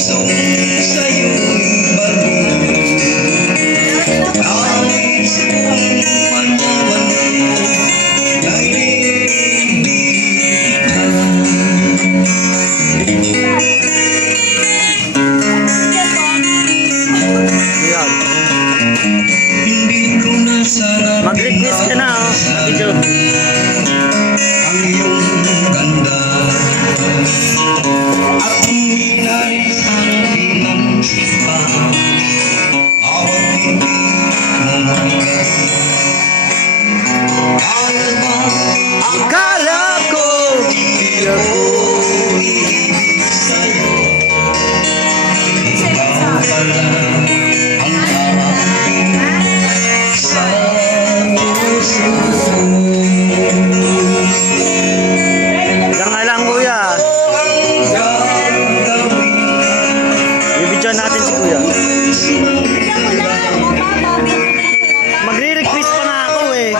pusong sa'yo'y balik. Nais kong malaman mo na'y ibig ka. Hindi ko na sana Mag-request ka na, oh. Video. ang iyong ganda at uminay sa pinansipa. Bawat ibig mo mabigat. Akala ko Di ako iibig sa'yo. Ikaw pala ang aking sa puso ko. Diyan nga lang, kuya. Bibidyoan natin si kuya. Magre-request pa nga ako eh.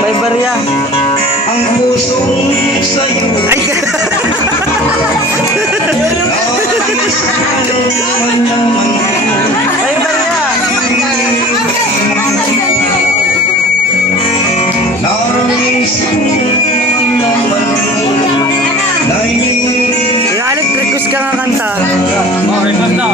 May barya. Ang pusong sa'yo Ay, nais kong malaman may barya. nais kong malaman na'y Kuya Alec, request ka nga kanta. Oh, request na.